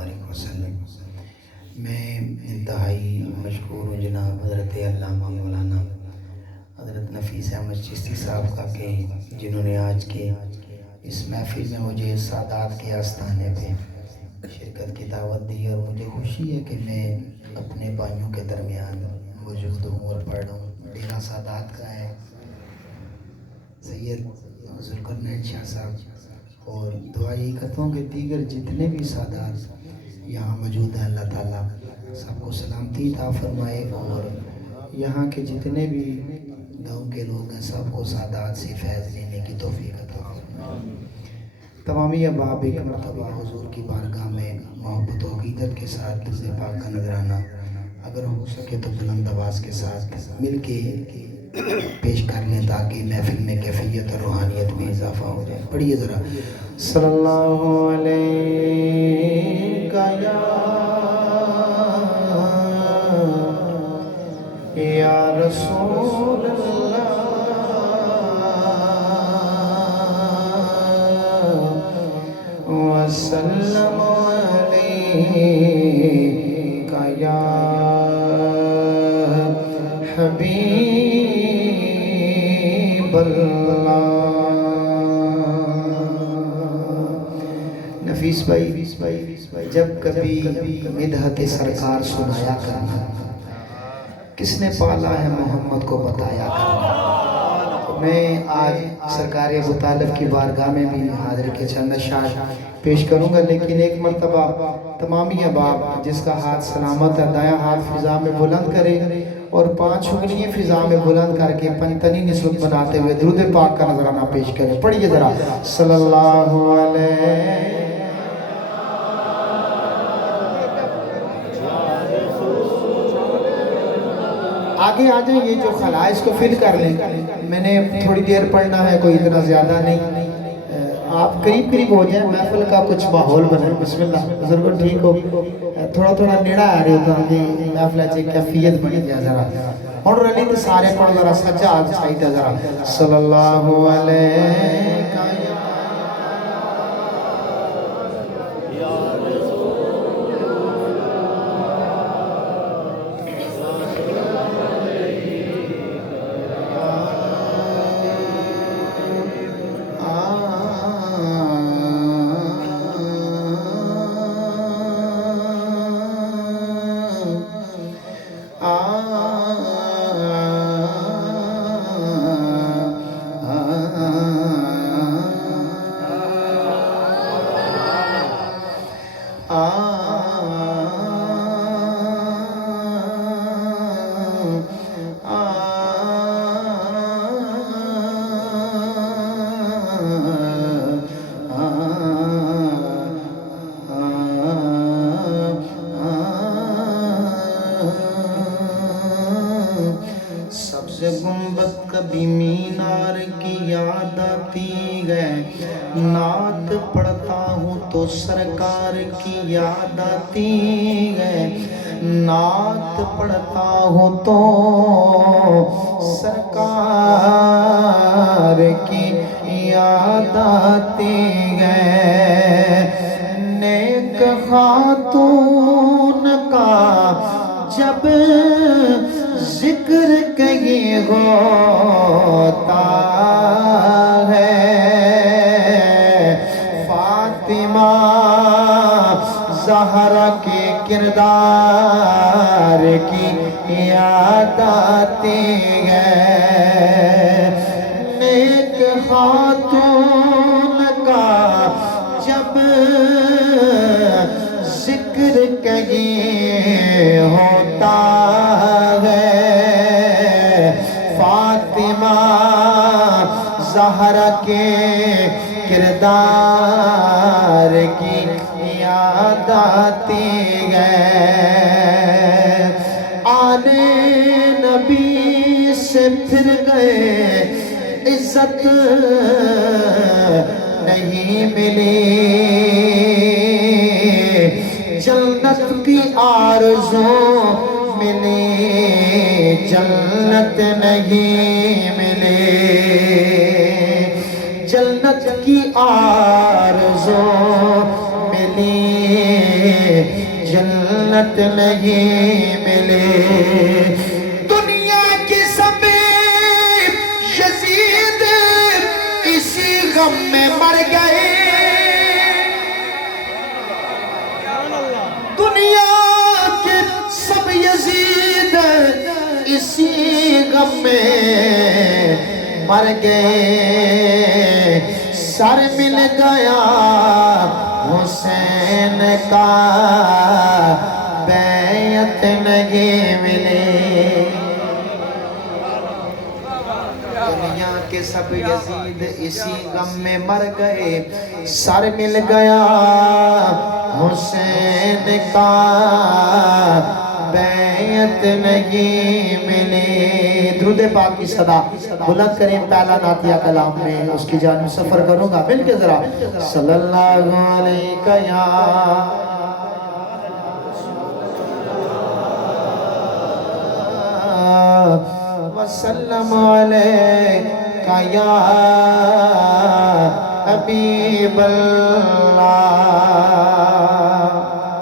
وبارک وسلم۔ میں انتہائی مشکور ہوں جناب حضرت علامہ مولانا حضرت نفیس احمد چشتی صاحب کا کہ جنہوں نے آج کے اس محفل میں مجھے سادات کے آستانے پہ شرکت کی دعوت دی، اور مجھے خوشی ہے کہ میں اپنے بھائیوں کے درمیان موجود ہوں اور پڑھ رہا ہوں۔ ڈیرا سادات کا ہے سید ذوالقرنین شاہ صاحب، اور دعائی کرتا کہ دیگر جتنے بھی سادات یہاں موجود ہیں اللہ تعالیٰ سب کو سلامتی عطا فرمائے، اور یہاں کے جتنے بھی گاؤں کے لوگ ہیں سب کو سادات سے فیض لینے کی توفیق عطا فرمائے۔ تمامی احباب ایک مرتبہ حضور کی بارگاہ میں محبت و عقیدت کے ساتھ درود پاک کا نذرانہ اگر ہو سکے تو بلند آواز کے ساتھ مل کے پیش کر لیں تاکہ محفل میں کیفیت اور روحانیت میں اضافہ ہو جائے۔ پڑھیے ذرا صلی اللہ علیہ یا رسول اللہ وسلم علیہ یا حبیب اللہ۔ نفیس بھائی جب کبھی مدحت سرکار سنایا کرنا، کس نے پالا ہے محمد کو بتایا کرنا۔ میں آج سرکار ابو طالب کی بارگاہ میں بھی حاضر کے چند اشعار پیش کروں گا، لیکن ایک مرتبہ تمامی احباب جس کا ہاتھ سلامت ہے دایاں ہاتھ فضا میں بلند کرے اور 5 انگلیاں فضا میں بلند کر کے پنجتنی نسبت بناتے ہوئے درود پاک کا نذرانہ پیش کریں۔ پڑھیے ذرا صلی اللہ علیہ۔ آگے آ جائیں، یہ جو خلا ہے اس کو فل کر لیں، میں نے تھوڑی دیر پڑھنا ہے، کوئی اتنا زیادہ نہیں، آپ قریب ہو جائیں، محفل کا کچھ ماحول بنائیں۔ بسم اللہ بزرگوں ٹھیک ہو، تھوڑا نیڑا آ رہے ہوتا کہ محفل اچھی کیفیت بنی جائے ذرا، اور رلی تو سارے پڑھ ذرا سچا آج سائیٹا ذرا صلی اللہ علیہ۔ گنبد کبھی مینار کی یاد آتی ہے، نعت پڑھتا ہوں تو سرکار کی یاد آتی ہے، نعت پڑھتا ہوں تو سرکار کی یاد آتی ہے، نیک خاتون کا جب ذکر کہیں ہوتا ہے، فاطمہ زہرا کے کردار کی یاد آتی ہے، نیک خاتون کا جب ذکر کہیں ہوتا ہے، فاطمہ زہرا کے کردار کی یاد آتی ہے، آنے نبی سے پھر گئے عزت نہیں ملی، جنت کی آرزو ملی، جنت نہیں ملی، جنت کی آرزو ملی جنت نہیں ملے دنیا کے سب یزید اسی غم میں مر گئے دنیا کے سب یزید اسی غم میں مر گئے سر مل گیا حسین کا بیعت نہیں ملے دنیا کے سب یزید اسی غم میں مر گئے سر مل گیا حسین کا بیعت نہیں ملے درود پاک کی صدا بلند کریں پہلا نعتیہ کلام میں اس کی جانب سفر کروں گا مل کے ذرا صلی اللہ علیہ یا وسلم علیہ یا حبیب اللہ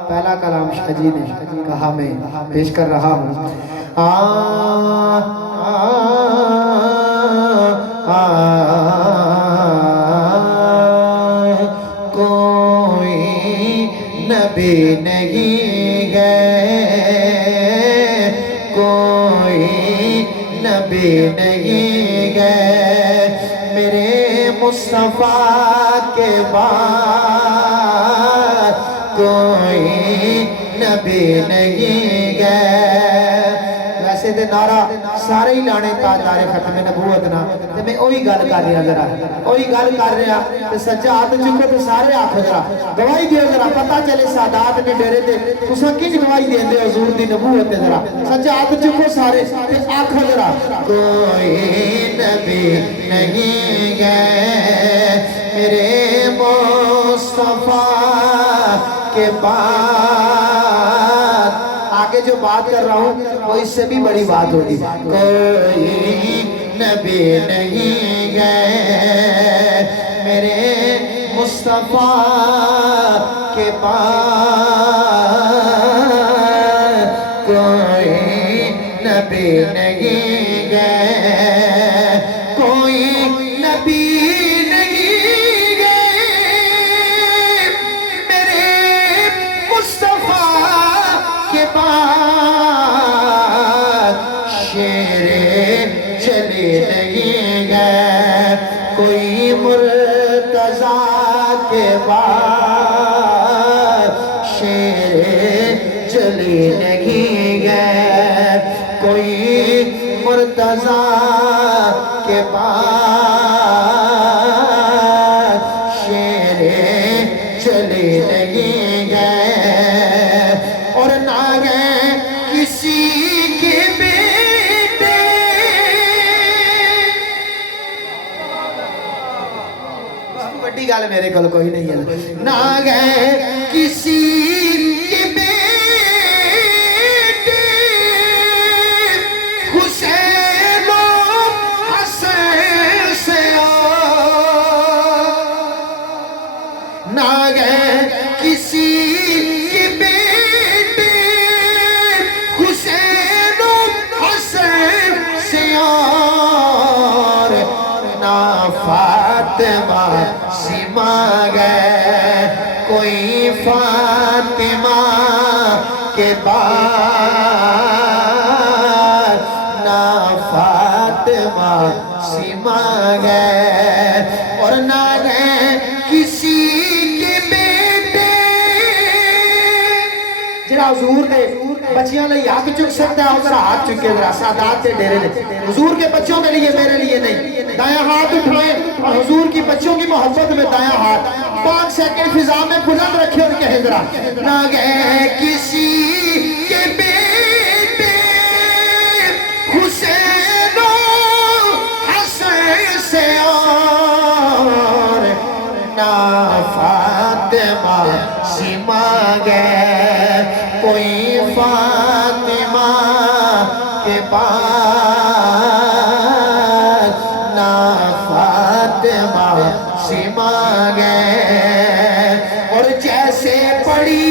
پہلا کلام شاہ جی نے کہا میں پیش کر رہا ہوں کوئی نبی نہیں ہے کوئی نبی نہیں ہے میرے مصطفیٰ کے بعد کوئی نبی نہیں ہے ویسے دے نعرہ سارے ہی لانے تاجدار ختم نبوت نا تے میں اوہی گل کر رہا ذرا اوہی گل کر رہا تے سچا ہاتھ چکو تے سارے آکھو ذرا گواہی دیو ذرا پتہ چلے سادات نے ڈیرے تے تساں کنج گواہی دیندے ہو حضور دی نبوت تے ذرا سچا ہاتھ چکو سارے تے آکھو ذرا کوئی نبی نہیں ہے میرے مصطفیٰ کے بعد آگے جو بات کر رہا ہوں وہ اس سے بھی بڑی بات ہوگی کوئی نبی نہیں ہے میرے مصطفیٰ کے بعد کوئی نبی نہیں ہے کوئی نبی نہیں ہے میرے مصطفیٰ کے بعد شیر چلے نہیں گئے کوئی مرتضیٰ کے بعد شیر چلے نہیں گئے کوئی مرتضیٰ کے بعد شیر چلے نہیں گئے اور نہ گئے کسی کے بیٹے بڑی گال میرے کل کوئی نہیں ہے نہ گئے کسی کے بیٹے حسین و حسین سے نہ گئے کسی کے بیٹے حسین و حسین سے اور نہ فاطمہ سیما گئے کوئی فاطمہ کے بعد نہ فاطمہ سیما گئے اور نہ گئے کسی کے بیٹے جرا حضور نے بچیاں لئے ہاتھ چک سکتا ہے ذرا ہاتھ چکے ذرا سادات سے ڈیرے لے حضور کے بچوں کے لیے میرے لیے نہیں دایاں ہاتھ اٹھائیں اور حضور کی بچوں کی محبت میں دایاں ہاتھ 5 سیکنڈ فضا میں بلند رکھے اور کہے ذرا نہ گئے کسی کے بیٹے حسین و حسین سے اور نہ فاطمہ سیما گئے کوئی فاطمہ کے بعد نہ فاطمہ سیما گئے اور جیسے پڑی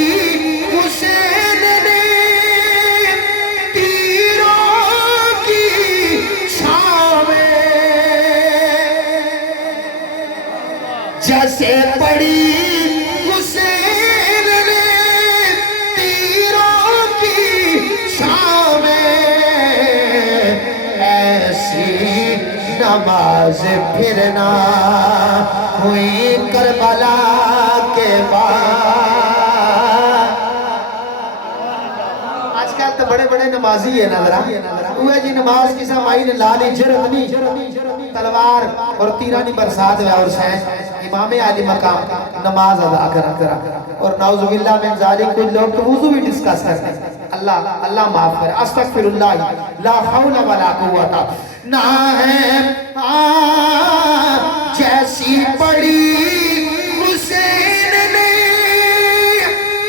نماز پھر نہ ہوئی کربلا کے بعد. آج کل تو بڑے بڑے نمازی ہے نظرہ اوہ جی نماز کی سمائی نے لالی جرمنی تلوار اور تیرانی برسات ہویا اور سین امام عالی مقام نماز ادا کرا اور نعوذ باللہ من ذالک کچھ لوگ تو وضو بھی ڈسکس کرتے ہیں. اللہ معاف کرے. استغفراللہ لا حول ولا قوت نہ ہے جیسی پڑی حسین نے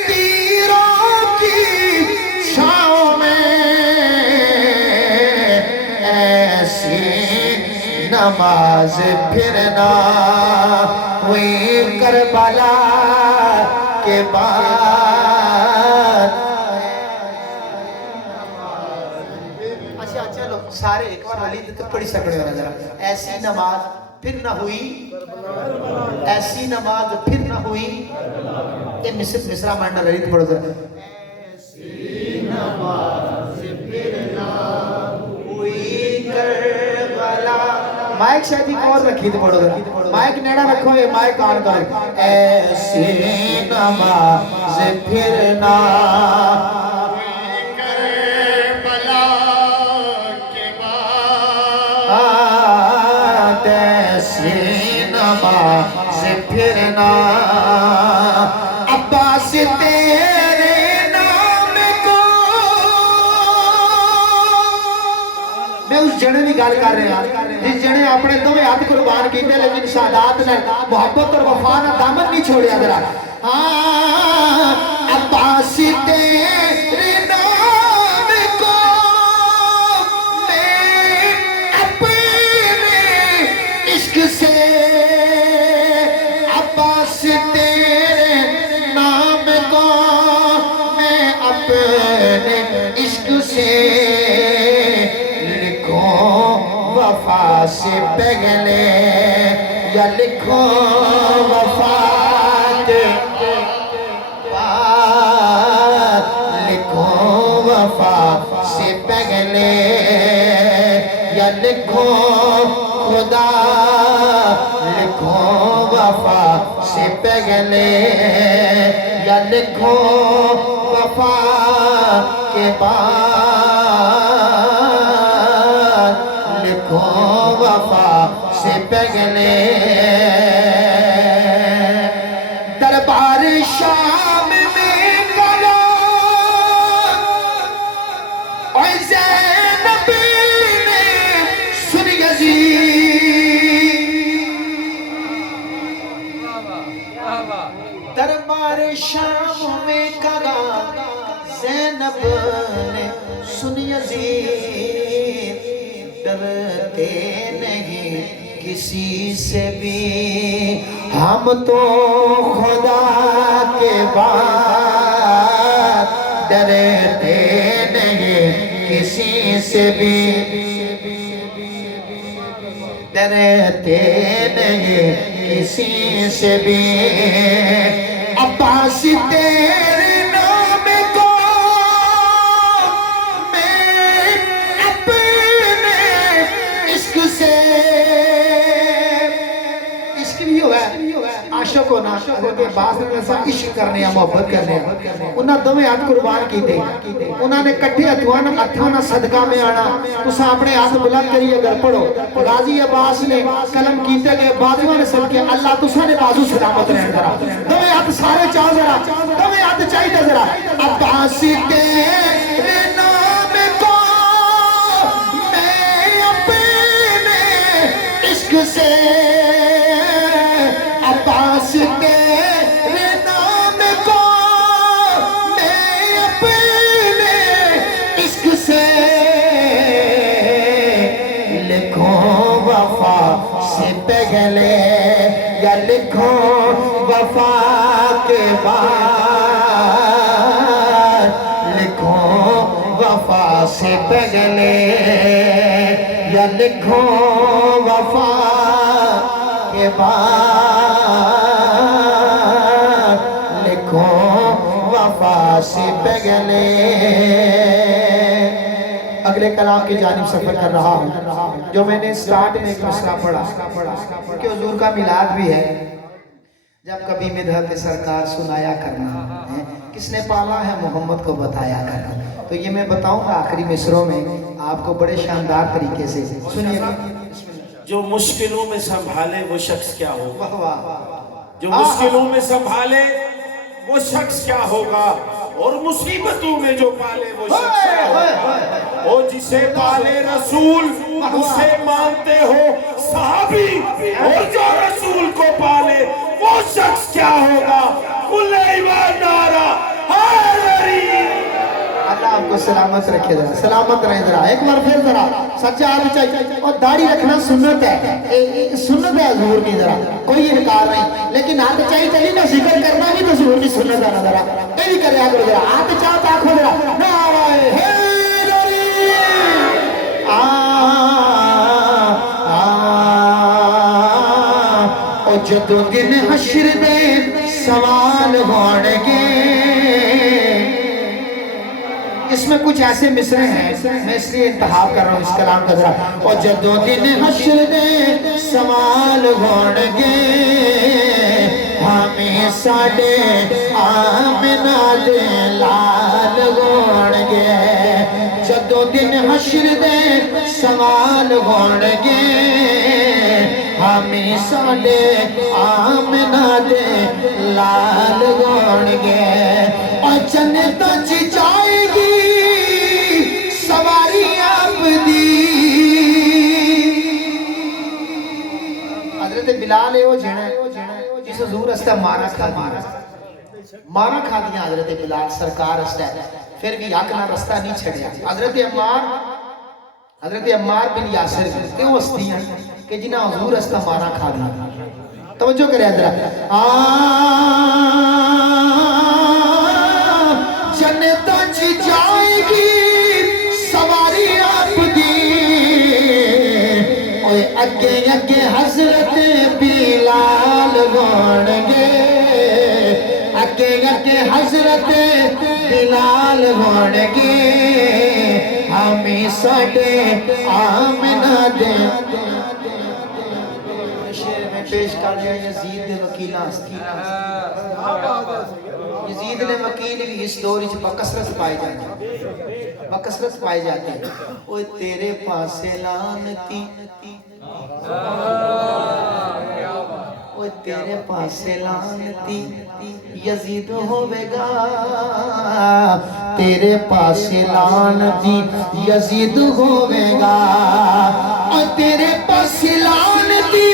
تیروں کی چھاؤں میں ایسی نماز پھر نہ ہوئی کربلا کے بعد. اچھا چلو سارے ایک بار علی تو پڑھی سکڑے ہو نظر. ایسی نماز پھر نہ ہوئی ایسی نماز پھر نہ ہوئی. یہ مصرہ ماننا علی تو پڑھو ذرا. ایسی نماز پھر نہ ہوئی کربلا. مائک شاید ایک اور رکھی تو پڑھو ذرا. مائک نیڑا رکھو یہ مائک آن کرو. ایسی نماز پھر نہ کربلا کے بعد. ایسی نماز پھر نہ عباس تیرے نام کو. میں اس جڑے نہیں گال کر رہے ہیں جس جڑے اپنے دوے ہاتھ قربان کیتے لیکن سادات نے محبت اور وفا نہ دامن نہیں چھوڑیا ذرا. عباس تیرے نام کو میں اپنے عشق سے. عباس تیرے نام کو میں اپنے عشق سے وفا سے پہلے یا لکھو وفا کے بعد. لکھو وفا سے پہلے یا لکھو خدا. لکھو وفا سے پہلے یا لکھو وفا کے بعد. لکھو وفا سے پہلے. دربار شام میں گلا اور زینب نے سن یزید. دربار شام میں گلا زینب نے سن یزید. ڈرتے نہیں کسی سے بھی ہم تو خدا کے بعد. ڈرتے نہیں کسی سے بھی ڈرتے نہیں کسی سے بھی. عباس تیرے نام کو میں اپنے عشق سے. عشق بھی ہوا ہے عاشق ہونا حضرت عباس نے عشق کرنے یا محبت کرنے انہاں دوے ہاتھ قربان کیتے. انہاں نے کٹھے ہتھاں صدقہ میں آنا. تساں اپنے ہاتھ بلند کریے اگر پڑھو. غازی عباس نے قلم کیتے گئے بازوਆਂ نے صدقے اللہ تساں نے بازو سلامت رہن ذرا. دوے ہاتھ سارے چاہ ذرا. دوے ہاتھ چاہیے ذرا. عباس تیرے نام کو میں اپنے عشق سے. عباس تیرے نام کو میں اپنے عشق سے. لکھو وفا سے پہلے یا لکھو وفا کے بعد. لکھو وفا سے پہلے یا لکھو وفا کے بعد. لکھو وفا سے پہلے. اگلے کلام کی جانب سفر کر رہا ہوں. جو میں نے سٹارٹ میں ایک مصرع پڑھا کہ حضور کا میلاد بھی ہے، جب کبھی مدحت سرکار سنایا کرنا، کس نے پالا ہے محمد کو بتایا کرنا. تو یہ میں بتاؤں گا آخری مصروں میں آپ کو بڑے شاندار طریقے سے. سنیے گا. جو مشکلوں میں سنبھالے وہ شخص کیا ہوگا، واہ جو مشکلوں میں سنبھالے وہ شخص کیا ہوگا، اور مصیبتوں میں جو پالے وہ شخص کیا ہوگا. وہ جسے پالے رسول اسے مانتے ہو صحابی، اور جو رسول کو پالے وہ شخص کیا ہوگا. کل ایمان نارا حیدری. اللہ آپ کو سلامت رکھے ذرا، سلامت رہے ذرا. ایک بار پھر ذرا سچا آپ چاہیے. اور داڑھی رکھنا سنت ہے، سنت ہے حضور کی، ذرا کوئی انکار نہیں. لیکن ہاتھ چاہیے چلی نا ذکر کرنا بھی تو حضور کی سنت ہے نا. ذرا یہ بھی کرے آگے ذرا ہاتھ چاہت آنکھوں ذرا نعرہ حیدری. او جدوں دن حشر دے سوال ہون گے. اس میں کچھ ایسے مصرے ہیں، میں اس لیے انتخاب کر رہا ہوں اس کلام کا ذرا. اور جدوں دن حشر دے سوال ہون گے، ہمیں ساڈے آمنہ دے لال ہون گے. جدوں دن حشر دے سوال ہون گے، ہمیں ساڈے آمنہ دے لال ہون گے. اور جنت چ جائے گی سواری آپ دی. حضرت بلال ہے وہ جنہ جس حضور استہ مارا کھا دیا، مارا کھا دیا حضرت بلال سرکار استہ، پھر بھی حق نہ رستہ نہیں چھڑیا. حضرت عمار بن یاسر تے وہ ہستی ہیں کہ جنہ حضور استہ مارا کھا دیا. توجہ کرے حضرت. جنت چ جائے گی سواری آپ دی. اوے اگے اگے حضرت بلال ہون گے، اگے اگے حضرت بلال ہون گے، ہمیں ساڈے آمنہ دے. شعر میں پیش کر دیا یزید دے وکیلاں ہستی. یزید نے وکیل بھی اس دور وچ بکثرت پائے جاتے ہیں. اوے تیرے پاسے لعنتی، اوے تیرے پاسے لعنتی یزید ہوے گا، تیرے پاسے لعنتی یزید ہوے گا. اور تیرے پاسے لعنتی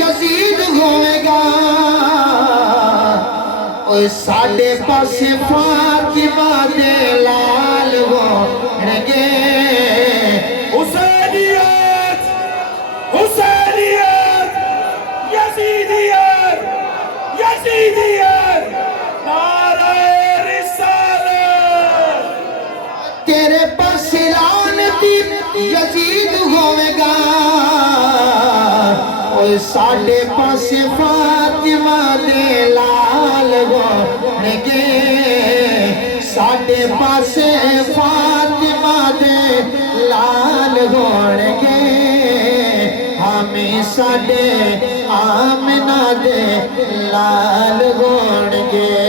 یزید ہوے گا. اوے ساڈے پاسے فاطمہ دے لال ہون گے. حسینیت، حسینیت، یزیدیت، یزیدیت، نعرہ رسالت. تیرے پاس لعنتی یزید ہوے گا. اوے ساڈے پاس فاطمہ دے لال ہون گے. ساڈے پاس فاطمہ دے لال ہون گے، ہمیں ساڈے آمنہ دے لال ہون گے،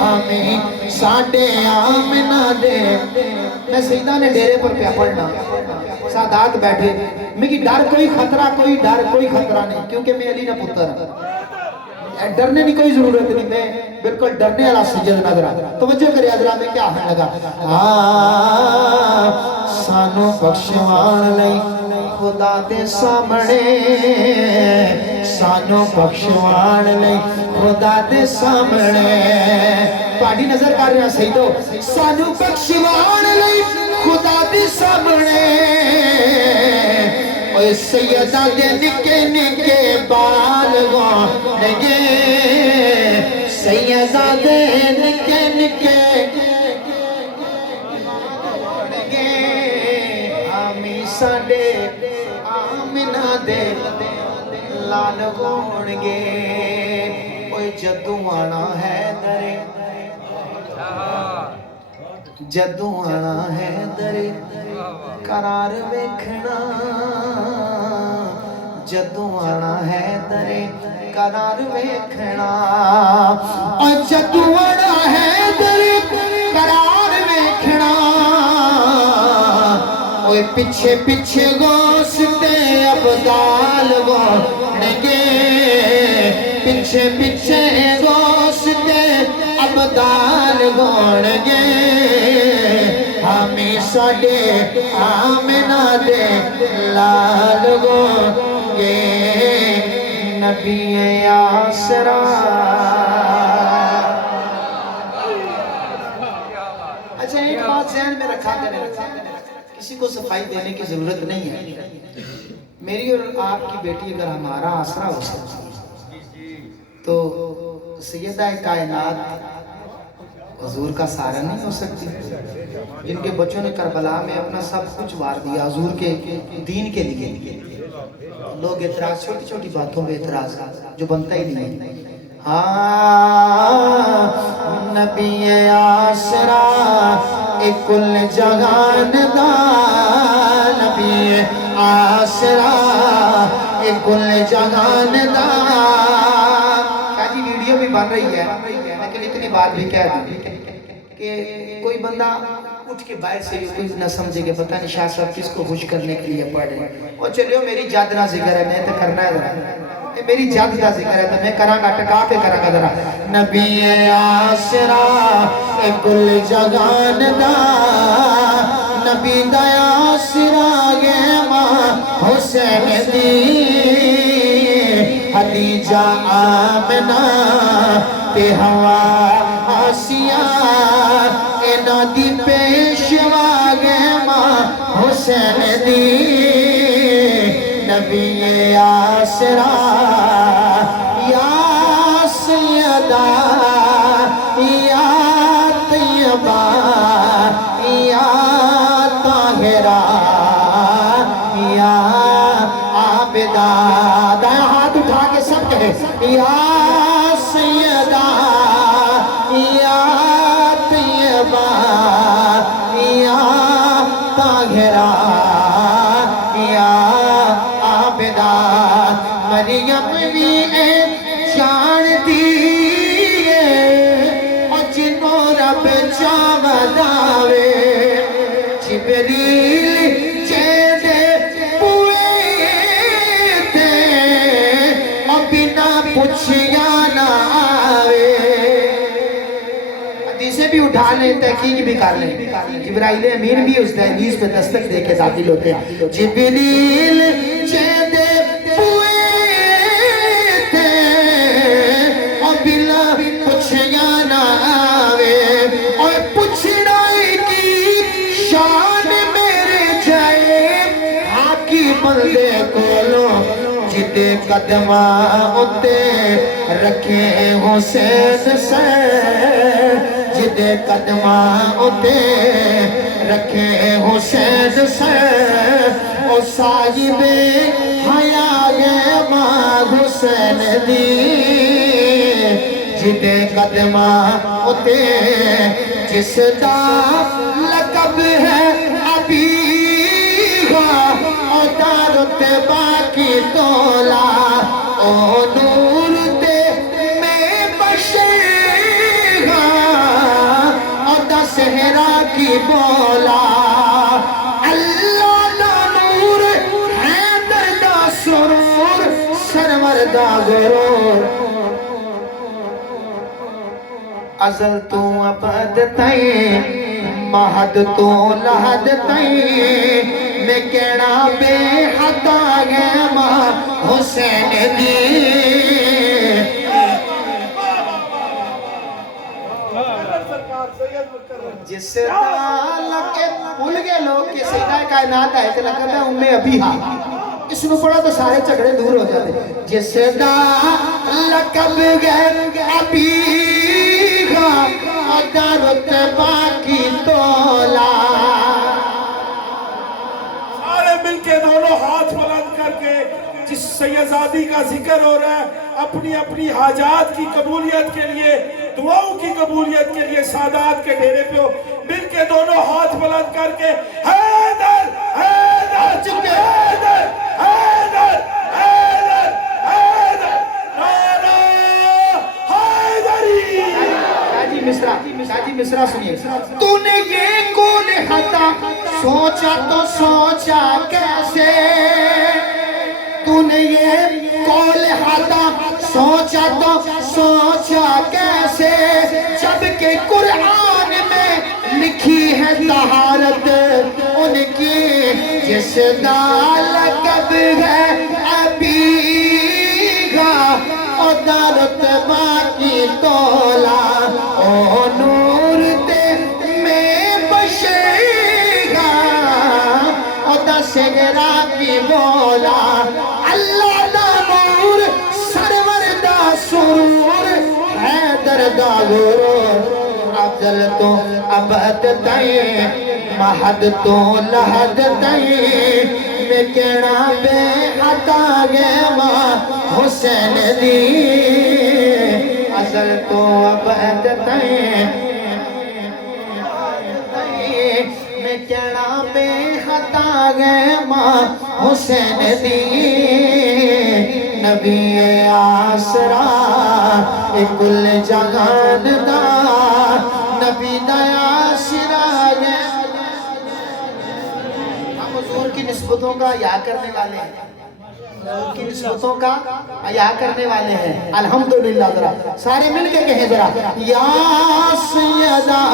ہمیں ساڈے آمنہ دے. میں سیدہ نے ڈیرے پر پیا پڑھنا، سادات بیٹھے، میں کی ڈر کوئی خطرہ، کوئی ڈر کوئی خطرہ نہیں، کیونکہ میں علی نہ پتر ہوں. ڈرنے کی کوئی ضرورت نہیں، میں بالکل ڈرنے والا سجد نظر آ. توجہ کرے حضرات میں کیا آنے لگا. سانو بخشوان لئی خدا دے سامنے، سانو بخشوان لئی خدا دے سامنے. پاڑی نظر کر رہا سیدو. سانو بخشوان لئی خدا دے سامنے. اوے سیدہ دے نکے نکے بال ہون گے، سیدہ دے نکے نکے ہون گے، ہمیں ساڈے آمنہ دے لال ہون گے. اوے جدوں آنا ہے درے جدوں آنا ہے در قرار ویکھنا جدوں آنا ہے در قرار ویکھنا اور جدوں آنا ہے در قرار ویکھنا اوے پیچھے پیچھے غوث تے ابدال گونگے پیچھے پیچھے غوث تے ابدال گونگے ہمیں ساڈے آمنہ دے لال گونگے نبی آسرا اچھا ایک بات ذہن میں رکھا کریں کسی کو صفائی دینے کی ضرورت نہیں ہے میری اور آپ کی بیٹی اگر ہمارا آسرا ہو سکتا تو سیدہ کائنات حضور کا سہارا نہیں ہو سکتی جن کے بچوں نے کربلا میں اپنا سب کچھ وار دیا حضور کے دین کے لیے لوگ اعتراض چھوٹی چھوٹی باتوں پہ اعتراض جو بنتا ہی نہیں نبی آسرا کل جہان دا نبی آسرا کل جہان دا جی ویڈیو بھی بن رہی ہے لیکن اتنی بات بھی کہہ دوں کہ کوئی بندہ اٹھ کے باہر سے کوئی نہ سمجھے کہ پتہ نہیں شاہ صاحب کس کو خوش کرنے کے لیے پڑھ رہے ہیں اور چلیو میری جد نہ ذکر ہے میں تو کرنا ہے میری جد کا ذکر ہے تو میں کرا گا ٹکا کے کرا گا ذرا نبی آسرا کل جگان دا نبی دا آسرا گے ماں حسین دی حدیجہ آمنہ تے ہوا آسیہ اینا دی پیشوا گے ماں حسین دی نبی آسرا یا سیدہ یا طیبہ یا طاہرہ یا عابدہ دائیں ہاتھ اٹھا کے سب کہے یا سیدہ یا طیبہ یا طاہرہ یا عابدہ مریم بھی جان دیئے اور جنوں رب چاوداوے جبریل چیدے پوئے تھے اور بنا پوچھیا نہ آوے حدیثیں بھی اٹھا لیں تحقیق بھی کر لیں جبرائیل امین بھی اس دہلیز پہ دستک دے کے داخل ہوتے ہیں جبریل چیدے پوئے تھے اور بنا پوچھیا نہ آوے اور پوچھنا کی شان میرے جائے حاکی بندے کولو جتے قدمہ اتے رکھے حسین سے جتے قدمہ اتے رکھے حسین سے او صاحب حیاء ماں حسین دی جتے قدمہ اتے جس دا لقب ہے ابیغا او دارت باقی تولا او نور دے میں بشیغا او دا سہرا کی بولا اللہ دا نور حیدر دا سرور سرور دا غرور ازل تو ابد تائیں مہد تو لحد تائیں میں کہنا بے حد آگے ماں حسین دی جس سے لگے بھول گئے لوگ کہ سیدہ کائنات ہے کہ لگا میں امی ابھی ہاں اس میں پڑا تو سارے جھگڑے دور ہو جاتے جس سے لقب گئے ابھی دارت باقی تولا سارے مل کے دونوں ہاتھ بلند کر کے جس سیدزادی کا ذکر ہو رہا ہے اپنی اپنی حاجات کی قبولیت کے لیے دعاؤں کی قبولیت کے لیے سادات کے ڈھیرے پہ ہو مل کے دونوں ہاتھ بلند کر کے حیدر حیدر حیدر حیدر حیدر حیدر نعرہ حیدری. شاہ جی مصرع سنیے. تو نے یہ کون خطا سوچا تو سوچا کیسے, تو نے یہ کون خطا سوچا تو سوچا کیسے, جب کہ قرآن میں لکھی ہے طہارت ان کی, جس دا لقب ہے ابیگا اور رتبہ کی تولا, او نور تے میں بشیگا اور دسگرہ کی مولا, اللہ دا نور سرور دا سرور حیدر دا غرور, افضل تو ابد تائیں مہد تو لحد تائیں, میں کہنا بے عطا گے ماں حسین دی, ازل تو ابد تائیں میں کہنا بے عطا گے ماں حسین دی, نبی آسرا کل جہان دا, نبی دا آسرا ہے. ہم حضور کی نسبتوں کا عیاء کرنے والے ہیں, حضور کی نسبتوں کا عیاء کرنے والے ہیں. الحمدللہ. ذرا سارے مل کے کہیں ذرا, یا سیدہ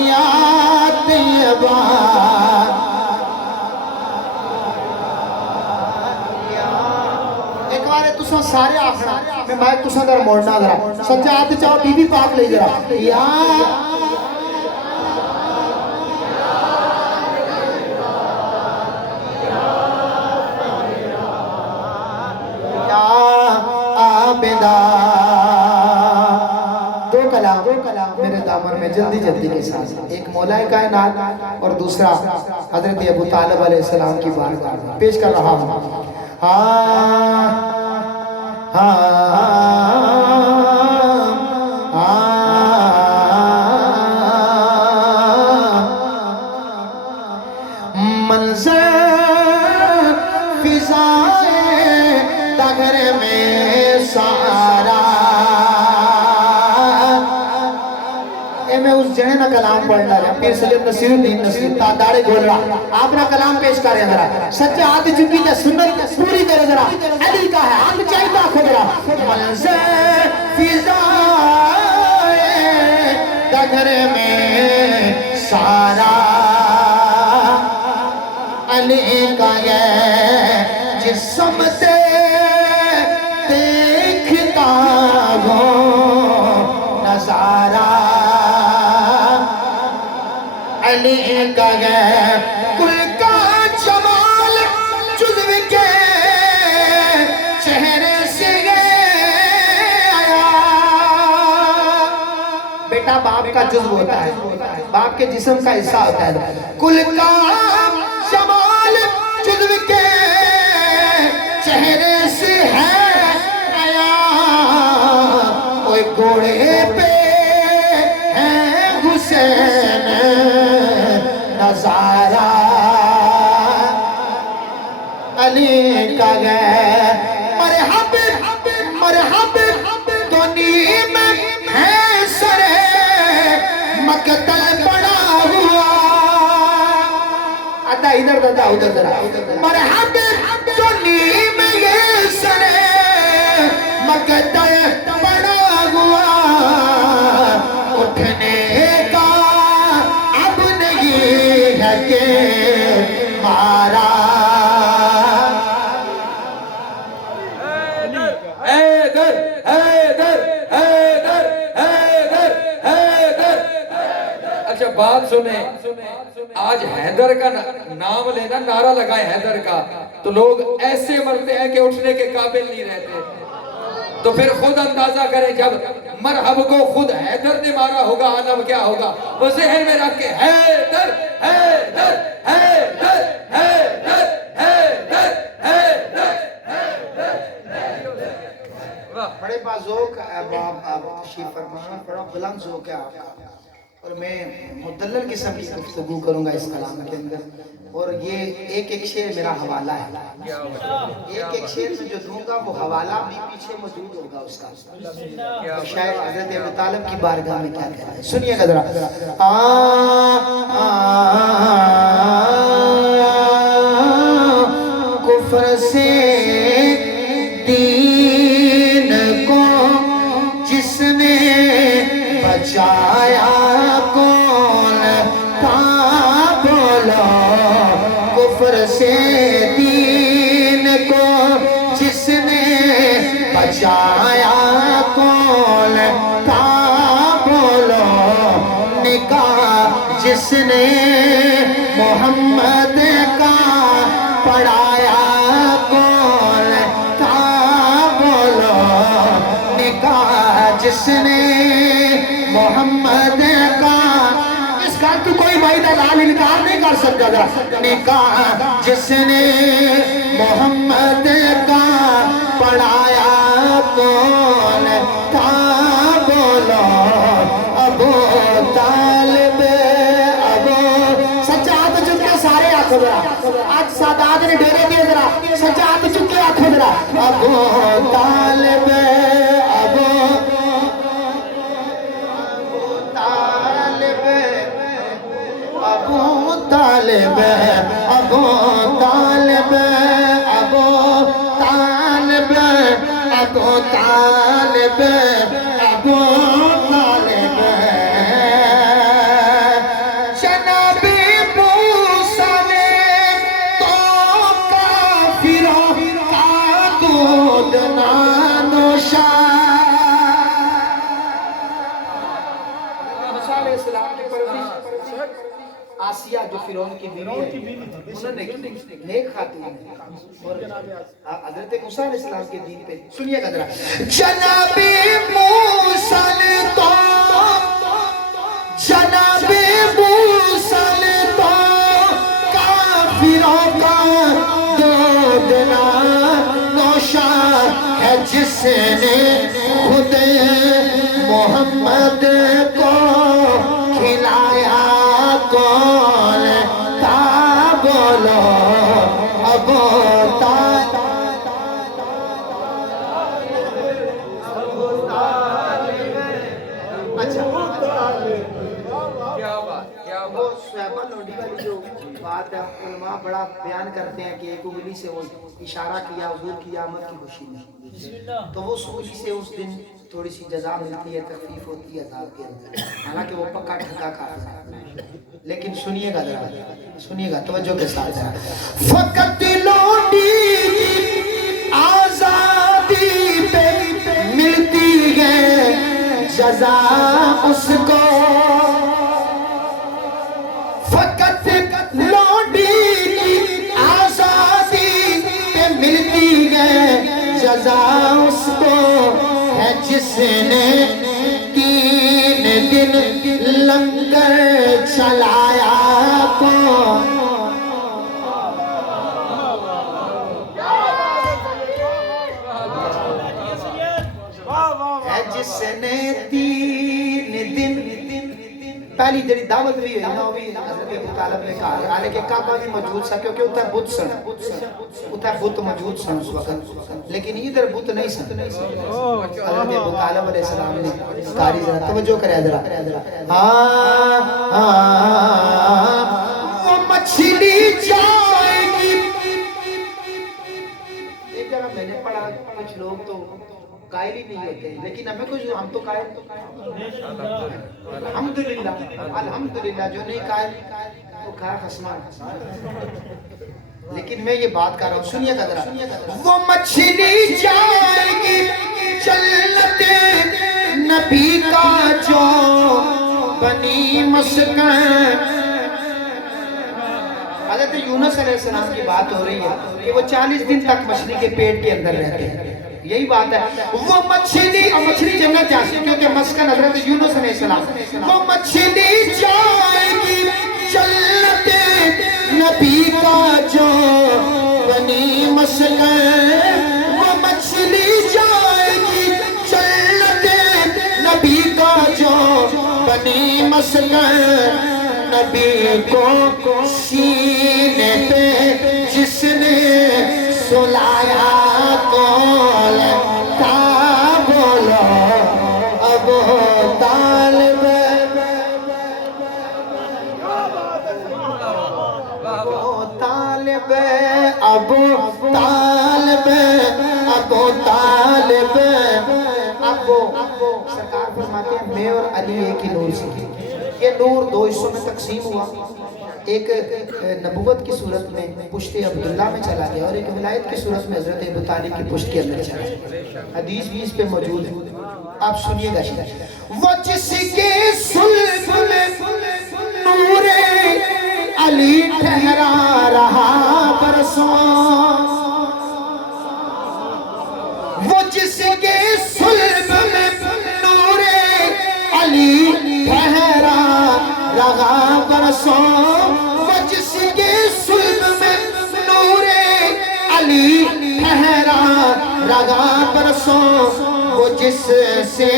یا طیبہ, ایک بار تساں سارے آخنا, میں مائک تساں در موڑنا ذرا, سجاد چاہو بی بی پاک لے ذرا, یا آبدہ. دو کلام میرے دامن میں جلدی جلدی کے ساتھ, ایک مولا کائنات اور دوسرا حضرت ابو طالب علیہ السلام کی بارگاہ میں پیش کر رہا ہوں. منظر فضائے دگر میں سارا, اے میں اس جنے نہ کلام پڑھنا رہا, پیر سلیم نصیر الدین نصیر داڑے گھول رہا, آپ نہ کلام پیش کر رہے ذرا, سچے ہاتھ چکی جا سنت پوری طرح ذرا, علی کا ہے ہاتھ چاہیتا کھو ذرا. منظر فضائے دگر میں سارا, علی کا یہ جسم سے دیکھتا ہوں نظارہ, علی کا یہ کل کا جمال جزو کے چہرے سے آیا. بیٹا باپ کا جزو ہوتا ہے, باپ کے جسم کا حصہ ہوتا ہے. کل کا جمال جزو کے چہرے سے ہے آیا, کوئی گھوڑے پہ ہے حسین نظارہ, علی کا گئے مرحب مرحب دونی میں ہے سرے مقتل پڑا ہوا. آتا ادھر دادا ادھر ذرا, مرحب دونی میں یہ سرے مقتل پڑا ہوا, اٹھنے کا اب نہیں ہے کہ مارا. حیدر حیدر حیدر حیدر حیدر. اچھا بات سنیں, آج حیدر کا نام لینا, نعرہ لگائے حیدر کا, تو لوگ ایسے مرتے ہیں کہ اٹھنے کے قابل نہیں رہتے. تو پھر خود اندازہ کریں, جب مرحب کو خود حیدر نے مارا ہوگا عالم کیا ہوگا. وہ ذہن میں رکھ کے حیدر حیدر حیدر حیدر حیدر حیدر. بڑے بازوق آپ تشریف فرمانا, بڑا بلند ذوق ہے آپ کا, اور میں مدلل قسم کی گفتگو کروں گا اس کلام کے اندر، اور یہ ایک ایک شعر میرا حوالہ ہے، ایک ایک شعر میں جو دوں گا وہ حوالہ بھی پیچھے موجود ہوگا اس کا، شاید حضرت ابو طالب کی بارگاہ میں کیا کہہ رہا ہے، سنیے گا ذرا۔ کفر سے دین کو جس نے بچایا کون تھا بولو، کفر سے دین کو جس نے بچایا کون تھا بولو، نکاح جس نے محمد کا پڑھایا کون تھا بولو، نکاح جس نے محمد کا، اس کا تو کوئی بھائی دلال انکار نہیں کر سکتا تھا، نکاح جس نے محمد کا پڑھایا کون تھا بولو، ابو طالب، ابو سجاد چکے سارے آنکھوں ذرا، آج سادات نے ڈیرے دیے ذرا، سجاد چکے آنکھوں ذرا، ابو طالب، ابو طالب، ابو طالب، ابو طالب، ابو طالب، ابو طالب، ابو طالب، جناب موسیٰ نے تو کافروں کا دودھ نہ نوشا، موسیٰ علیہ السلام کے پرورش آسیہ جو فرعون کی بیوی ہے، انہوں نے نیک خاتون ہے، اور حضرت موسیٰ علیہ السلام کے دین پہ سنیے گا ذرا، جناب موسیٰ نے تو، جناب موسیٰ نے تو کافروں کا دودھ نہ نوشا ہے، جس نے خود محمد کو کھلایا کون تھا بولو، ابو طالب، اچھا وہ صحابہ لوڈی والی جو بات ہے، علماء بڑا بیان کرتے ہیں کہ ایک انگلی سے وہ اشارہ کیا حضور کی آمد کی خوشی میں، تو وہ انگلی سے اس دن تھوڑی سی جزا ملتی ہے، تخفیف ہوتی ہے عذاب کے اندر، حالانکہ وہ پکا ٹھکا کافر ہے، لیکن سنیے گا ذرا، سنیے گا توجہ کے ساتھ، فقط لوٹی آزادی پہ ملتی ہے جزا اس کو، فقط لوٹی آزادی پہ ملتی ہے جزا اس کو، ہے جس نے 3 دن لنگر چلایا کون، ہے جس نے 3 دن، پہلی جڑی دعوت بھی ہے نا، وہ بھی حضرت ابو طالب نے کہا ہے، حالانکہ کعبہ بھی موجود سا، کیونکہ اتھا بت سن، اتھا بت موجود سن اس وقت، لیکن ادھر بت نہیں سن، حضرت ابو طالب علیہ السلام نے کاری ذرا توجہ کرے ذرا، وہ مچھلی جائے گی، ایک جگہ میں نے پڑھا کچھ لوگ تو قائل ہی نہیں ہوتے ہیں، لیکن ہمیں کچھ ہم تو قائل، الحمدللہ الحمدللہ، جو نہیں قائل وہ کھا خسمان، لیکن میں یہ بات کر رہا ہوں، سنیے گا ذرا، وہ مچھلی جائے گی جنت نبی کا جو بنی مسکن، حضرت یونس علیہ السلام کی بات ہو رہی ہے کہ وہ 40 دن تک مچھلی کے پیٹ کے اندر رہتے ہیں، یہی بات ہے، وہ مچھلی جنت جاتی ہے کیونکہ مسکن حضرت یونس علیہ السلام، وہ مچھلی جائے گی جنت نبی کا جو بنی مسکن، وہ مچھلی جائے گی جنت نبی کا جو بنی مسکن نبی کو سینے پہ جس نے سلایا کون تھا بولو ابو طالب ابو طالب ابو طالب ابو سرکار فرماتے ہیں میں اور علی ایک ہی نور سے یہ نور دو حصوں میں تقسیم ہوا ایک نبوت کی صورت میں پشت عبداللہ میں چلا گیا اور ایک ولایت کی صورت میں حضرت ابو طالب کی پشت کے اندر چلا گیا حدیث بھی اس پہ موجود ہے آپ سنیے گا وہ جس کے صلب میں نور علی ٹھہرا رہا برسوں وہ جس کے صلب میں نور علی ٹھہرا رہا برسوں وہ جس کے صلب میں نور علی ٹھہرا رہا برسوں وہ جس سے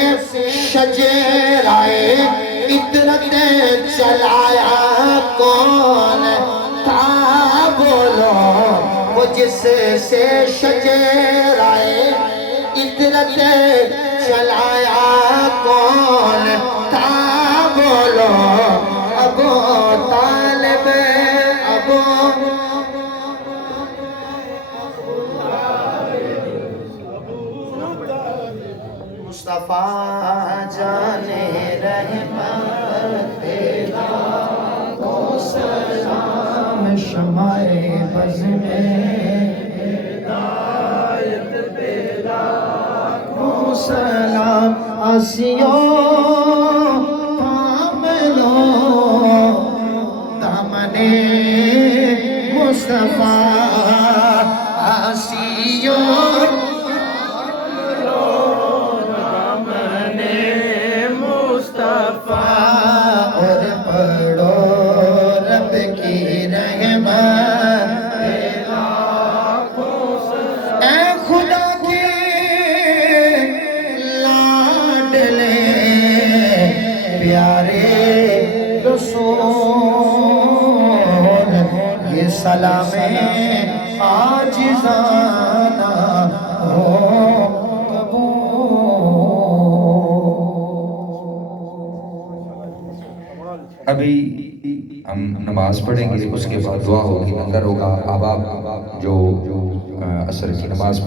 شجرائے عطرت چلایا کون تھا بولو وہ جس سے شجرائے عطرت چلایا کون تھا بولو ابو طالب ابو مصطفیٰ جانے رحمت تیرا کو سلام شمع بز میں ہدایت تیرا کو سلام آسیوں تھام لو دامن مصطفیٰ آسیوں اور پڑھو رب کی رحمت اے خدا کے لاڈلے پیارے رسول یہ سلام عاجزانہ ہو ابھی ہم نماز پڑھیں گے اس کے بعد دعا ہوگی لنگر ہوگا اب آپ جو عصر کی نماز